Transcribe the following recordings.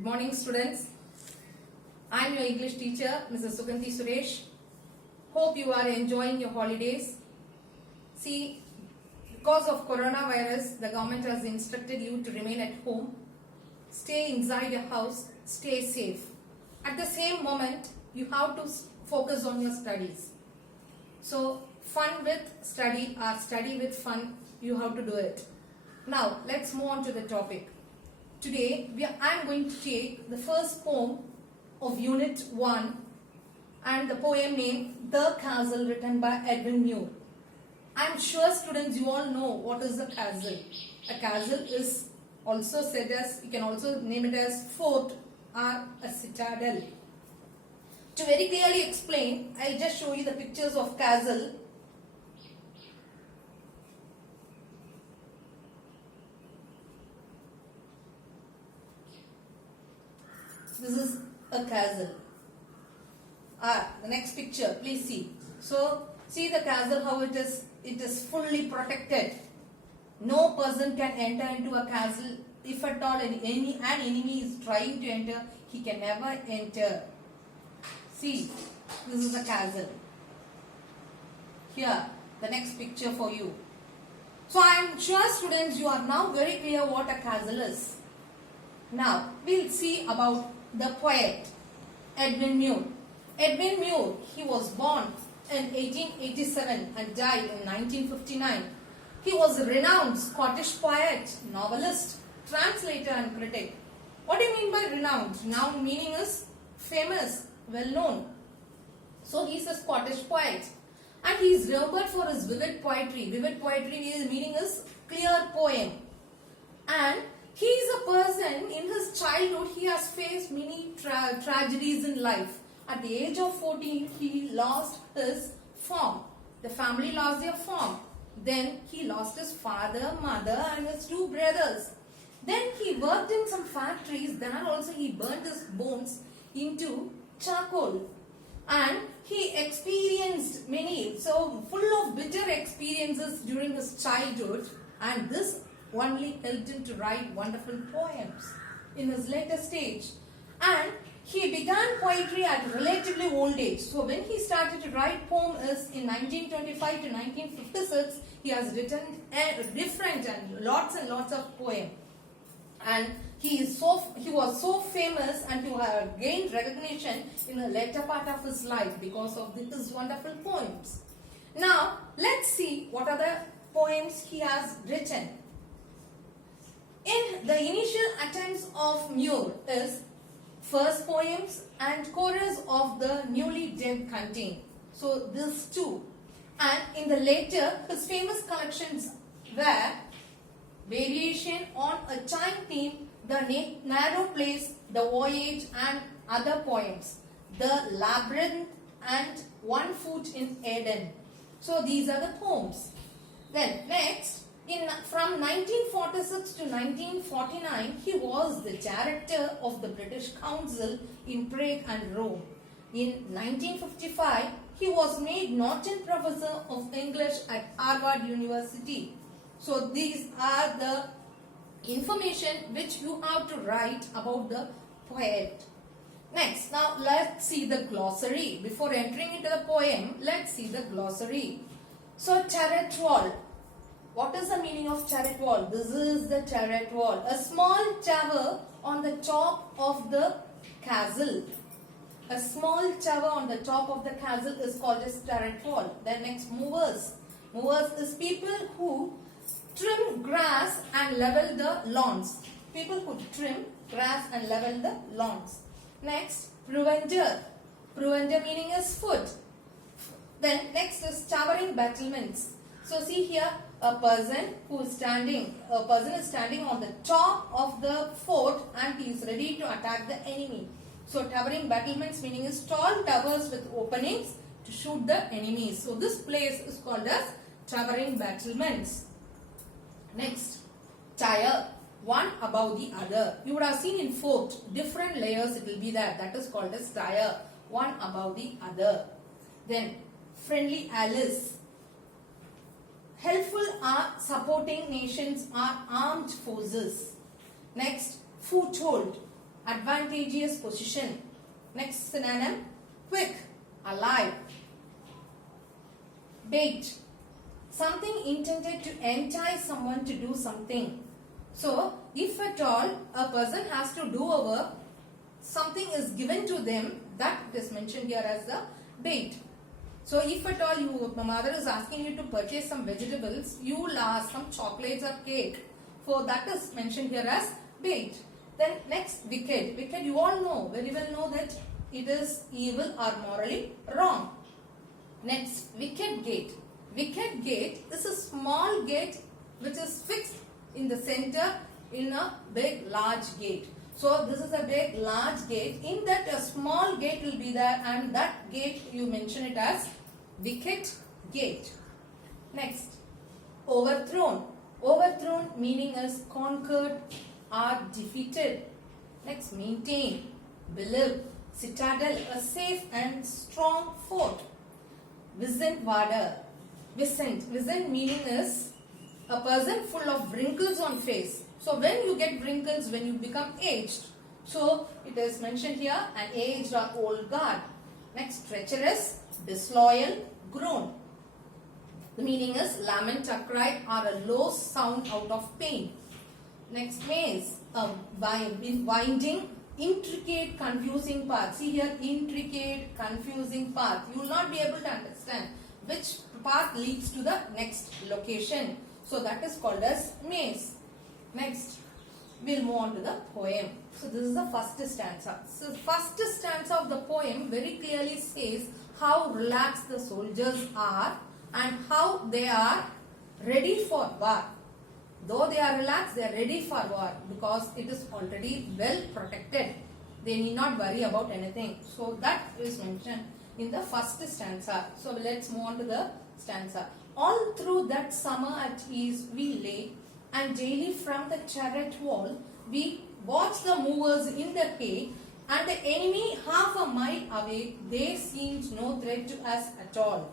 Good morning, students. I am your English teacher, Mrs. Sugandhi Suresh. Hope you are enjoying your holidays. See, because of coronavirus, the government has instructed you to remain at home, stay inside your house, stay safe. At the same moment, you have to focus on your studies. So, fun with study or study with fun, you have to do it. Now, let's move on to the topic. Today, I am going to take the first poem of Unit 1 and the poem name The Castle, written by Edwin Muir. I am sure students, you all know what is a castle. A castle is also said as, you can also name it as fort or a citadel. To very clearly explain, I will just show you the pictures of castle. This is a castle. The next picture, please see. So, see the castle, how it is fully protected. No person can enter into a castle. If at all an enemy is trying to enter, he can never enter. See, this is a castle. Here, the next picture for you. So, I am sure students, you are now very clear what a castle is. Now, we will see about the poet Edwin Muir. Edwin Muir, he was born in 1887 and died in 1959. He was a renowned Scottish poet, novelist, translator and critic. What do you mean by renowned? Renowned meaning is famous, well known. So he is a Scottish poet and he is remembered for his vivid poetry. Vivid poetry meaning is clear poem. And he is a person, in his childhood, he has faced many tragedies in life. At the age of 14, he lost his farm. The family lost their farm. Then he lost his father, mother and his two brothers. Then he worked in some factories. There also he burnt his bones into charcoal. And he experienced many, so full of bitter experiences during his childhood. And this only helped him to write wonderful poems in his later stage. And he began poetry at a relatively old age. So when he started to write poems in 1925 to 1956, he has written different and lots of poems. And he was so famous and to have gained recognition in the later part of his life because of his wonderful poems. Now, let's see what are the poems he has written. In the initial attempts of Muir is first poems and chorus of the newly dead contain. So these two. And in the later, his famous collections were Variation on a Time Theme, The Narrow Place, The Voyage and other poems. The Labyrinth and One Foot in Eden. So these are the poems. Then next, from 1946 to 1949, he was the director of the British Council in Prague and Rome. In 1955, he was made Norton Professor of English at Harvard University. So these are the information which you have to write about the poet. Next, now let's see the glossary. Before entering into the poem, let's see the glossary. So turret wall. What is the meaning of turret wall? This is the turret wall. A small tower on the top of the castle. A small tower on the top of the castle is called as turret wall. Then next, movers. Movers is people who trim grass and level the lawns. People who trim grass and level the lawns. Next, preventer. Preventer meaning is foot. Then next is towering battlements. So see here, a person is standing on the top of the fort and he is ready to attack the enemy. So towering battlements meaning is tall towers with openings to shoot the enemies. So this place is called as towering battlements. Next, tier, one above the other. You would have seen in fort, different layers it will be there. That is called as tier, one above the other. Then friendly allies. Helpful are supporting nations are armed forces. Next, foothold. advantageous position. Next synonym, quick, alive. Bait, something intended to entice someone to do something. So, if at all a person has to do a work, something is given to them, that is mentioned here as the bait. So, if at all your mother is asking you to purchase some vegetables, you will ask some chocolates or cake. So, that is mentioned here as bait. Then next, wicked. Wicked, you all know, very well know that it is evil or morally wrong. Next, wicket gate. Wicket gate is a small gate which is fixed in the center in a big large gate. So this is a big large gate. In that a small gate will be there, and that gate you mention it as wicket gate. Next, overthrown. Overthrown meaning is conquered or defeated. Next, maintain. Believe. Citadel, a safe and strong fort. Vicent Varder. Vicent meaning is a person full of wrinkles on face. So when you get wrinkles, when you become aged. So it is mentioned here, an aged or old guard. Next, treacherous, disloyal, groan. The meaning is lament or cry or a low sound out of pain. Next, maze, a winding, intricate, confusing path. See here, intricate, confusing path. You will not be able to understand which path leads to the next location. So that is called as maze. Next, we'll move on to the poem. So this is the first stanza. So first stanza of the poem very clearly says how relaxed the soldiers are and how they are ready for war. Though they are relaxed, they are ready for war because it is already well protected. They need not worry about anything. So that is mentioned in the first stanza. So let's move on to the stanza. All through that summer at ease we lay, and daily from the chariot wall we watched the movers in the hay, and the enemy half a mile away, they seemed no threat to us at all.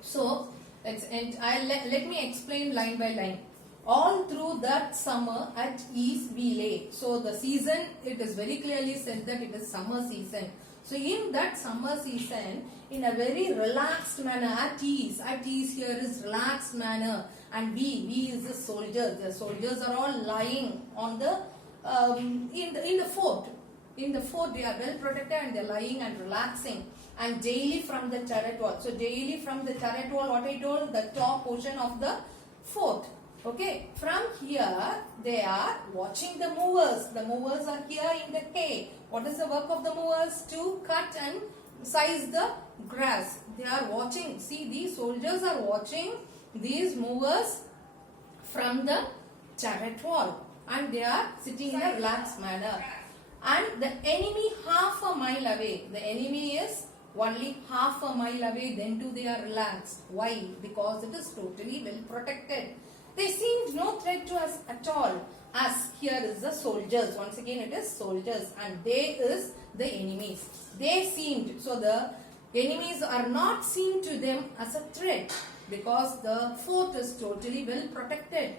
So let me explain line by line. All through that summer at ease we lay. So the season, it is very clearly said that it is summer season. So in that summer season, in a very relaxed manner, at ease here is relaxed manner, and we is the soldiers. The soldiers are all lying on the in the fort. In the fort they are well protected and they are lying and relaxing. And daily from the turret wall. So daily from the turret wall, what I told, the top portion of the fort. Okay, from here they are watching the movers. The movers are here in the hay. What is the work of the movers? To cut and size the grass. They are watching. See, these soldiers are watching these movers from the turret wall, and they are sitting in a relaxed manner. And the enemy half a mile away. The enemy is only half a mile away. Then too they are relaxed. Why? Because it is totally well protected. They seemed no threat to us at all. As here is the soldiers. Once again it is soldiers, and they is the enemies. They seemed. So the enemies are not seen to them as a threat because the fort is totally well protected.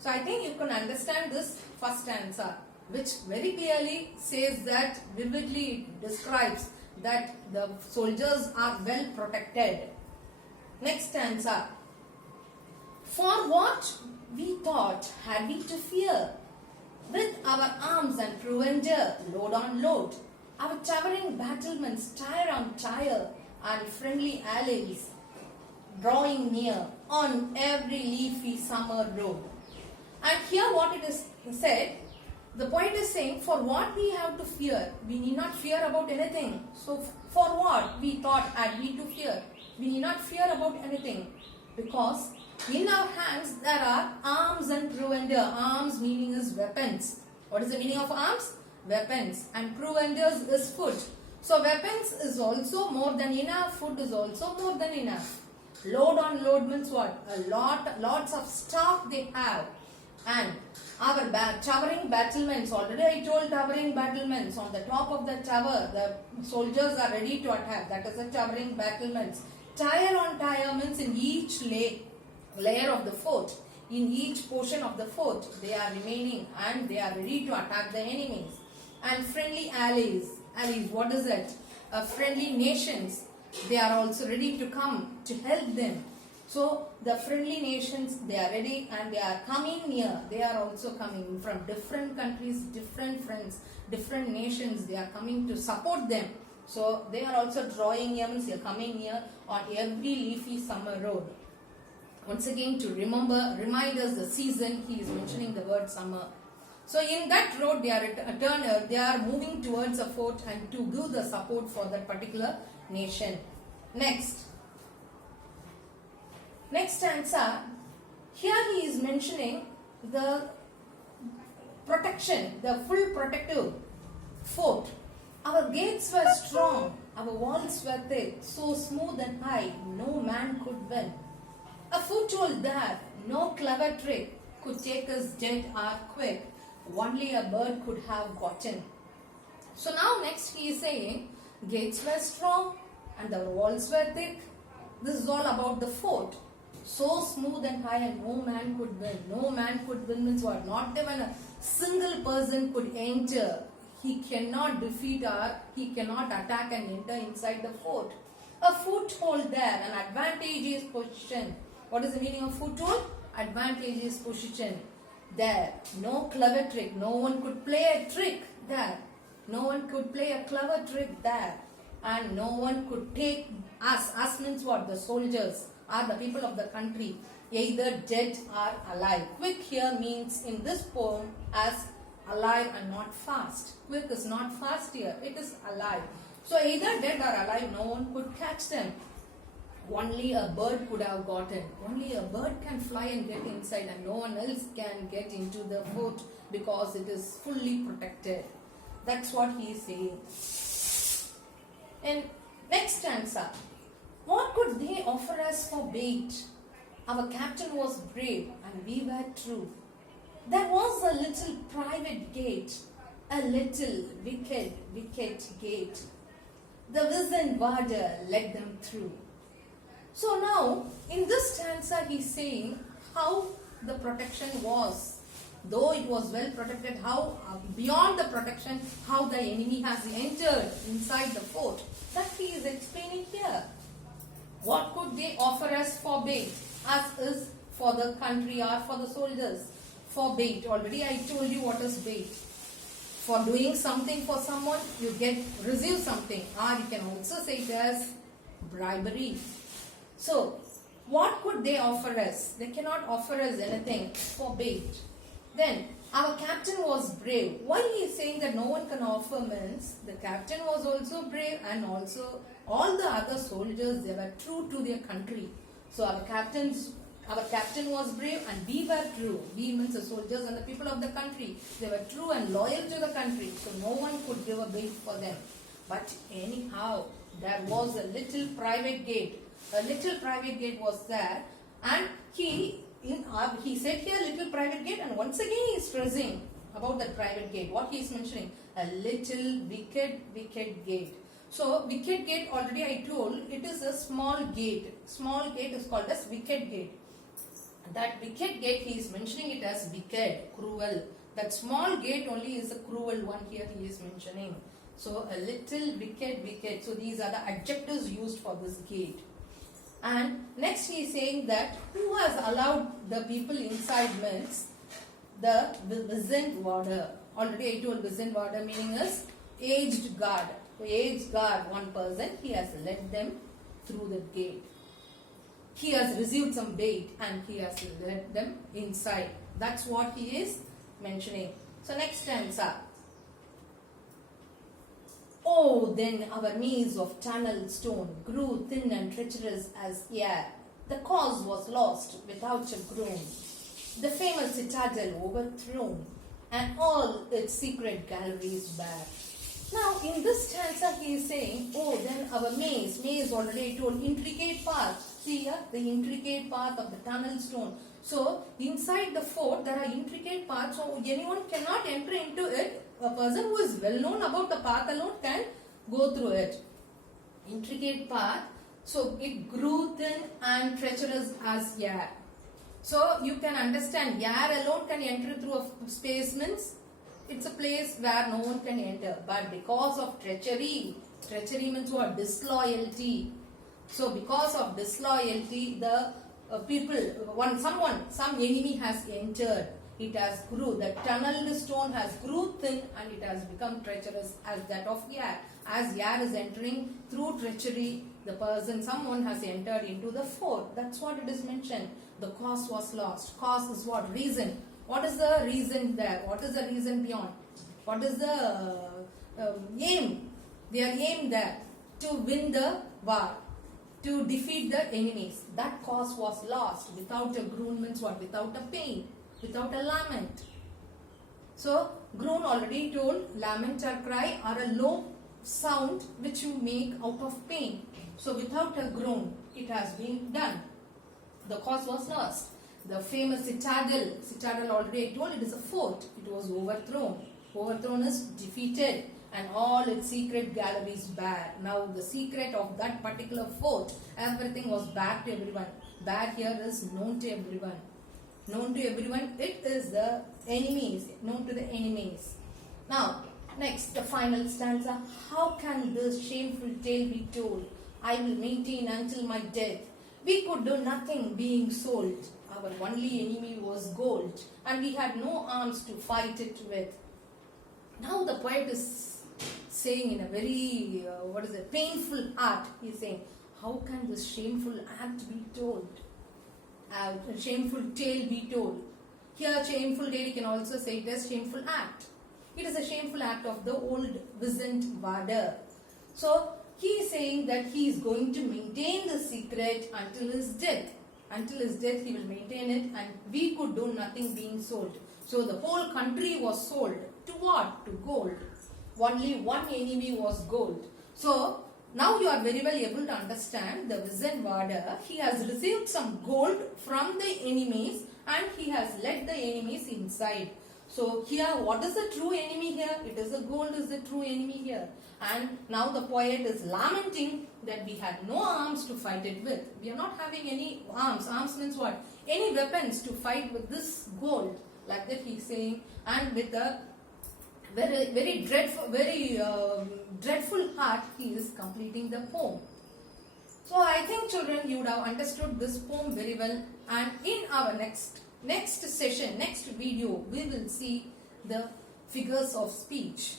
So I think you can understand this first answer, which very clearly says that, vividly describes that the soldiers are well protected. Next answer. For what we thought had we to fear? With our arms and provender, load on load, our towering battlements, tire on tire, and friendly allies drawing near on every leafy summer road. And here what it is said, the point is saying, for what we have to fear, we need not fear about anything. So for what we thought had we to fear, we need not fear about anything, because in our hands there are arms and provender. Arms meaning is weapons. What is the meaning of arms? Weapons. And provenders is food. So weapons is also more than enough. Food is also more than enough. Load on load means what? Lots of stuff they have. And our towering battlements. Already I told towering battlements. On the top of the tower, the soldiers are ready to attack. That is the towering battlements. Tire on tire means in each layer of the fort, in each portion of the fort, they are remaining and they are ready to attack the enemies. and friendly allies. Allies, what is it? Friendly nations. They are also ready to come to help them. So the friendly nations, they are ready and they are coming near. They are also coming from different countries, different friends, different nations. They are coming to support them. So they are also drawing near, means they are coming near on every leafy summer road. Once again, to remind us the season, he is mentioning the word summer. So in that road, they are moving towards a fort and to give the support for that particular nation. Next stanza. Here he is mentioning the protection, the full protective fort. Our gates were strong, our walls were thick, so smooth and high, no man could win. A foothold there, no clever trick could take us dead or quick, only a bird could have gotten. So now next he is saying, gates were strong and our walls were thick. This is all about the fort. So smooth and high and no man could win. No man could win means what? Not even a single person could enter. He cannot defeat or he cannot attack and enter inside the fort. A foothold there, an advantageous position. What is the meaning of foothold? Advantageous position. There, no clever trick. No one could play a trick there. No one could play a clever trick there. And no one could take us. Us means what? The soldiers are the people of the country, either dead or alive. Quick here means in this poem as alive and not fast. Quick is not fast here, it is alive. So either dead or alive, no one could catch them. Only a bird could have gotten. Only a bird can fly and get inside and no one else can get into the fort because it is fully protected. That's what he is saying. And next stanza. What could they offer us for bait? Our captain was brave and we were true. There was a little private gate, a little wicked gate. The wizened warder led them through. So now, in this stanza, he is saying how the protection was. Though it was well protected, how beyond the protection, how the enemy has entered inside the fort. That he is explaining here. What could they offer us for bait? As is for the country or for the soldiers. For bait. Already I told you what is bait. For doing something for someone, you receive something. Or you can also say it as bribery. So, what could they offer us? They cannot offer us anything for bait. Then, our captain was brave. Why he is saying that no one can offer means the captain was also brave and also all the other soldiers, they were true to their country. So our captain was brave and we were true. We means the soldiers and the people of the country. They were true and loyal to the country. So no one could give a bait for them. But anyhow, there was a little private gate. A little private gate was there and he said here little private gate and once again he is stressing about that private gate. What he is mentioning? A little wicked gate. So wicket gate already I told it is a small gate. Small gate is called as wicket gate. That wicket gate he is mentioning it as wicked, cruel. That small gate only is a cruel one here he is mentioning. So a little wicked. So these are the adjectives used for this gate. And next he is saying that who has allowed the people inside means the wizened warder. Already I told wizened warder meaning is aged guard. So aged guard, one person, he has led them through the gate. He has received some bait and he has led them inside. That's what he is mentioning. So next stanza. Oh, then our maze of tunnel stone grew thin and treacherous as air. The cause was lost without a groan. The famous citadel overthrown, and all its secret galleries bare. Now, in this stanza, he is saying, oh, then our maze already told, intricate path. See here, the intricate path of the tunnel stone. So, inside the fort, there are intricate paths, so anyone cannot enter into it. A person who is well known about the path alone can go through it. Intricate path, so it grew thin and treacherous as air. So, you can understand, air alone can enter through a space means It's a place where no one can enter. But because of treachery, treachery means what? Disloyalty. So because of disloyalty, the some enemy has entered. It has grew. The tunneled stone has grew thin and it has become treacherous as that of Yair. As Yair is entering through treachery, someone has entered into the fort. That's what it is mentioned. The cause was lost. Cause is what? Reason. What is the reason there? What is the reason beyond? What is the aim? Their aim there to win the war, to defeat the enemies. That cause was lost. Without a groan means what? Without a pain, without a lament. So groan already told, lament or cry are a low sound which you make out of pain. So without a groan, it has been done. The cause was lost. The famous citadel already I told, it is a fort. It was overthrown. Overthrown is defeated and all its secret galleries bare. Now the secret of that particular fort, everything was bare to everyone. Bare here is known to everyone. Known to everyone, it is the enemies, known to the enemies. Now, next, the final stanza. How can this shameful tale be told? I will maintain until my death. We could do nothing being sold. Our only enemy was gold, and we had no arms to fight it with. Now the poet is saying in a very, painful art. He is saying, how can this shameful act be told? A shameful tale be told. Here, shameful tale, you can also say it as shameful act. It is a shameful act of the old Vicent Varder. So, he is saying that he is going to maintain the secret until his death. Until his death, he will maintain it, and we could do nothing being sold. So, the whole country was sold. To what? To gold. Only one enemy was gold. So, now you are very well able to understand the Vicent Varder. He has received some gold from the enemies and he has led the enemies inside. So here, what is the true enemy here? It is the gold is the true enemy here. And now the poet is lamenting that we had no arms to fight it with. We are not having any arms. Arms means what? Any weapons to fight with this gold. Like that he is saying, and with a very dreadful heart, he is completing the poem. So I think, children, you would have understood this poem very well. And in our next session, next video, we will see the figures of speech.